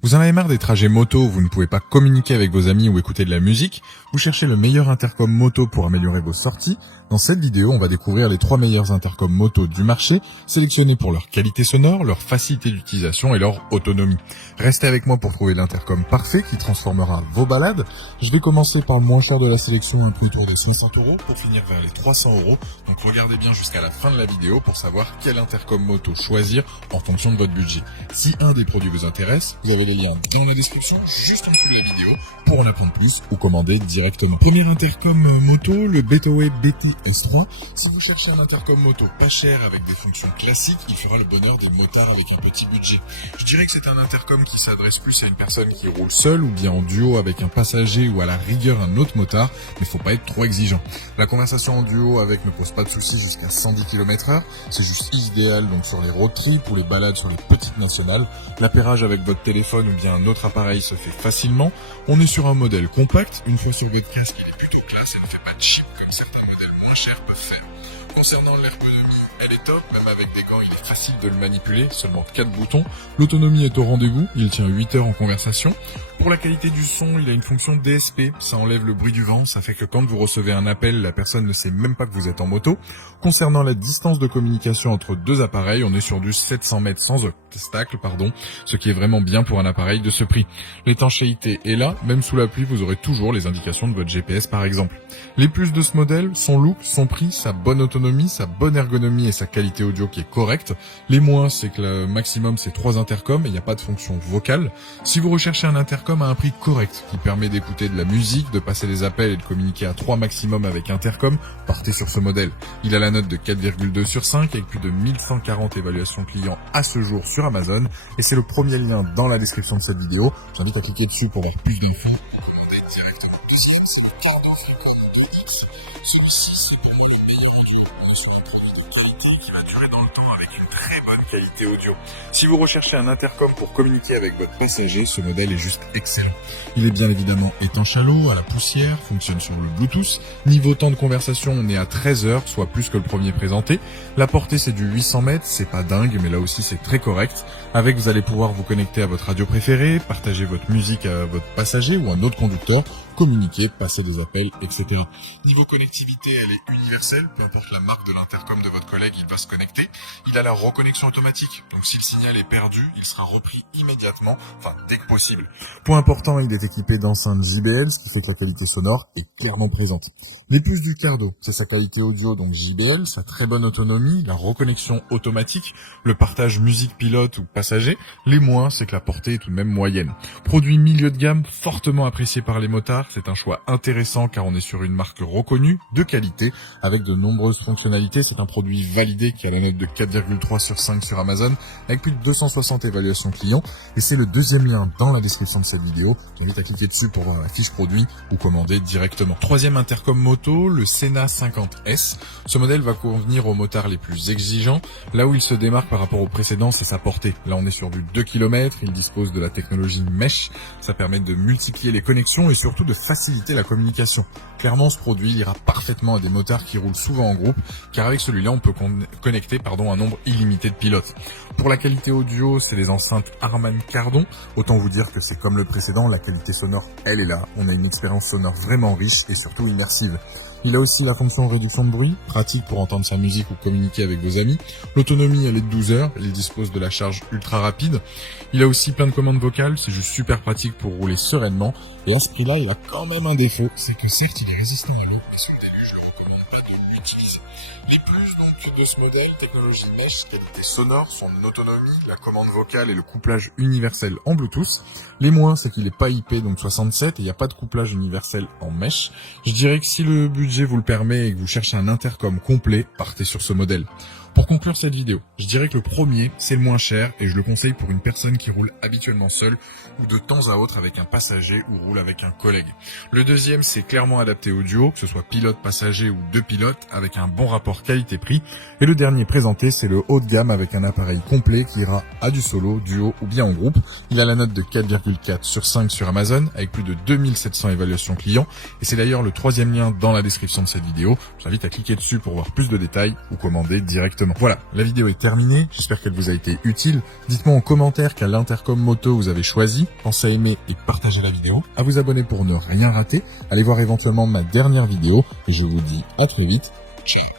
Vous en avez marre des trajets moto où vous ne pouvez pas communiquer avec vos amis ou écouter de la musique? Vous cherchez le meilleur intercom moto pour améliorer vos sorties? Dans cette vidéo, on va découvrir les 3 meilleurs intercoms moto du marché, sélectionnés pour leur qualité sonore, leur facilité d'utilisation et leur autonomie. Restez avec moi pour trouver l'intercom parfait qui transformera vos balades. Je vais commencer par le moins cher de la sélection, un prix autour des 60 € pour finir vers les 300 €. Donc regardez bien jusqu'à la fin de la vidéo pour savoir quel intercom moto choisir en fonction de votre budget. Si un des produits vous intéresse, vous avez les liens dans la description, juste en dessous de la vidéo, pour en apprendre plus ou commander directement. Premier intercom moto, le Betaway BT-S3. Si vous cherchez un intercom moto pas cher avec des fonctions classiques, il fera le bonheur des motards avec un petit budget. Je dirais que c'est un intercom qui s'adresse plus à une personne qui roule seule ou bien en duo avec un passager ou à la rigueur un autre motard, mais faut pas être trop exigeant. La conversation en duo avec ne pose pas de soucis jusqu'à 110 km/h, c'est juste idéal donc sur les road trips ou les balades sur les petites nationales. L'appairage avec votre téléphone ou bien un autre appareil se fait facilement. On est sur un modèle compact, une fois sur votre casque il est plutôt classe et ne fait pas de chip comme certains modèles moins chers peuvent faire. Concernant l'ergonomie, elle est top, même avec des gants il est facile de le manipuler, seulement 4 boutons. L'autonomie est au rendez-vous, il tient 8 heures en conversation. Pour la qualité du son, il a une fonction DSP, ça enlève le bruit du vent, ça fait que quand vous recevez un appel, la personne ne sait même pas que vous êtes en moto. Concernant la distance de communication entre deux appareils, on est sur du 700 mètres sans obstacle, ce qui est vraiment bien pour un appareil de ce prix. L'étanchéité est là, même sous la pluie, vous aurez toujours les indications de votre GPS par exemple. Les plus de ce modèle, son look, son prix, sa bonne autonomie, sa bonne ergonomie et sa qualité audio qui est correcte. Les moins, c'est que le maximum c'est 3 intercoms et il n'y a pas de fonction vocale. Si vous recherchez un intercom à un prix correct qui permet d'écouter de la musique, de passer des appels et de communiquer à 3 maximum avec intercom, partez sur ce modèle. Il a la note de 4,2 sur 5 avec plus de 1140 évaluations clients à ce jour sur Amazon et c'est le premier lien dans la description de cette vidéo. J'invite à cliquer dessus pour voir plus d'infos ou commander directement. Deuxième, c'est le Cardo Falcon Moto X. Celui-ci, c'est pour moi le meilleur audio. On est sur un produit de qualité qui va durer dans le temps avec une très bonne qualité audio. Si vous recherchez un intercom pour communiquer avec votre passager, ce modèle est juste excellent. Il est bien évidemment étanche à l'eau, à la poussière, fonctionne sur le Bluetooth. Niveau temps de conversation, on est à 13 heures, soit plus que le premier présenté. La portée, c'est du 800 mètres, c'est pas dingue, mais là aussi c'est très correct. Avec, vous allez pouvoir vous connecter à votre radio préférée, partager votre musique à votre passager ou à un autre conducteur, communiquer, passer des appels, etc. Niveau connectivité, elle est universelle, peu importe la marque de l'intercom de votre collègue, il va se connecter. Il a la reconnexion automatique, donc si le signal est perdu, il sera repris immédiatement, dès que possible. Point important, il est équipé d'enceintes JBL, ce qui fait que la qualité sonore est clairement présente. Les plus du Cardo, c'est sa qualité audio, donc JBL, sa très bonne autonomie, la reconnexion automatique, le partage musique pilote ou passager. Les moins, c'est que la portée est tout de même moyenne. Produit milieu de gamme, fortement apprécié par les motards, c'est un choix intéressant car on est sur une marque reconnue, de qualité, avec de nombreuses fonctionnalités. C'est un produit validé qui a la note de 4,3 sur 5 sur Amazon, avec plus de 260 évaluations clients. Et c'est le deuxième lien dans la description de cette vidéo. J'invite à cliquer dessus pour voir la fiche produit ou commander directement. Troisième intercom moto, le Sena 50S. Ce modèle va convenir aux motards les plus exigeants. Là où il se démarque par rapport au précédent, c'est sa portée. Là, on est sur du 2 km. Il dispose de la technologie Mesh. Ça permet de multiplier les connexions et surtout de faciliter la communication. Clairement, ce produit ira parfaitement à des motards qui roulent souvent en groupe, car avec celui-là, on peut connecter un nombre illimité de pilotes. Pour la qualité audio, c'est les enceintes Harman Kardon. Autant vous dire que c'est comme le précédent, la qualité sonore, elle est là. On a une expérience sonore vraiment riche et surtout immersive. Il a aussi la fonction réduction de bruit, pratique pour entendre sa musique ou communiquer avec vos amis. L'autonomie, elle est de 12 heures, il dispose de la charge ultra rapide. Il a aussi plein de commandes vocales, c'est juste super pratique pour rouler sereinement. Et à ce prix-là, il a quand même un défaut, c'est que certes, il est résistant à l'eau, mais sur le début, je ne recommande pas de l'utiliser. Les plus donc de ce modèle, technologie Mesh, qualité sonore, son autonomie, la commande vocale et le couplage universel en Bluetooth. Les moins, c'est qu'il est pas IP, donc 67, et il n'y a pas de couplage universel en Mesh. Je dirais que si le budget vous le permet et que vous cherchez un intercom complet, partez sur ce modèle. Pour conclure cette vidéo, je dirais que le premier, c'est le moins cher et je le conseille pour une personne qui roule habituellement seule ou de temps à autre avec un passager ou roule avec un collègue. Le deuxième, c'est clairement adapté au duo, que ce soit pilote, passager ou deux pilotes, avec un bon rapport qualité-prix. Et le dernier présenté, c'est le haut de gamme avec un appareil complet qui ira à du solo, duo ou bien en groupe. Il a la note de 4,4 sur 5 sur Amazon avec plus de 2700 évaluations clients. Et c'est d'ailleurs le troisième lien dans la description de cette vidéo. J'invite à cliquer dessus pour voir plus de détails ou commander directement. Exactement. Voilà, la vidéo est terminée, j'espère qu'elle vous a été utile. Dites-moi en commentaire quel intercom moto vous avez choisi. Pensez à aimer et partager la vidéo, à vous abonner pour ne rien rater. Allez voir éventuellement ma dernière vidéo et je vous dis à très vite. Ciao.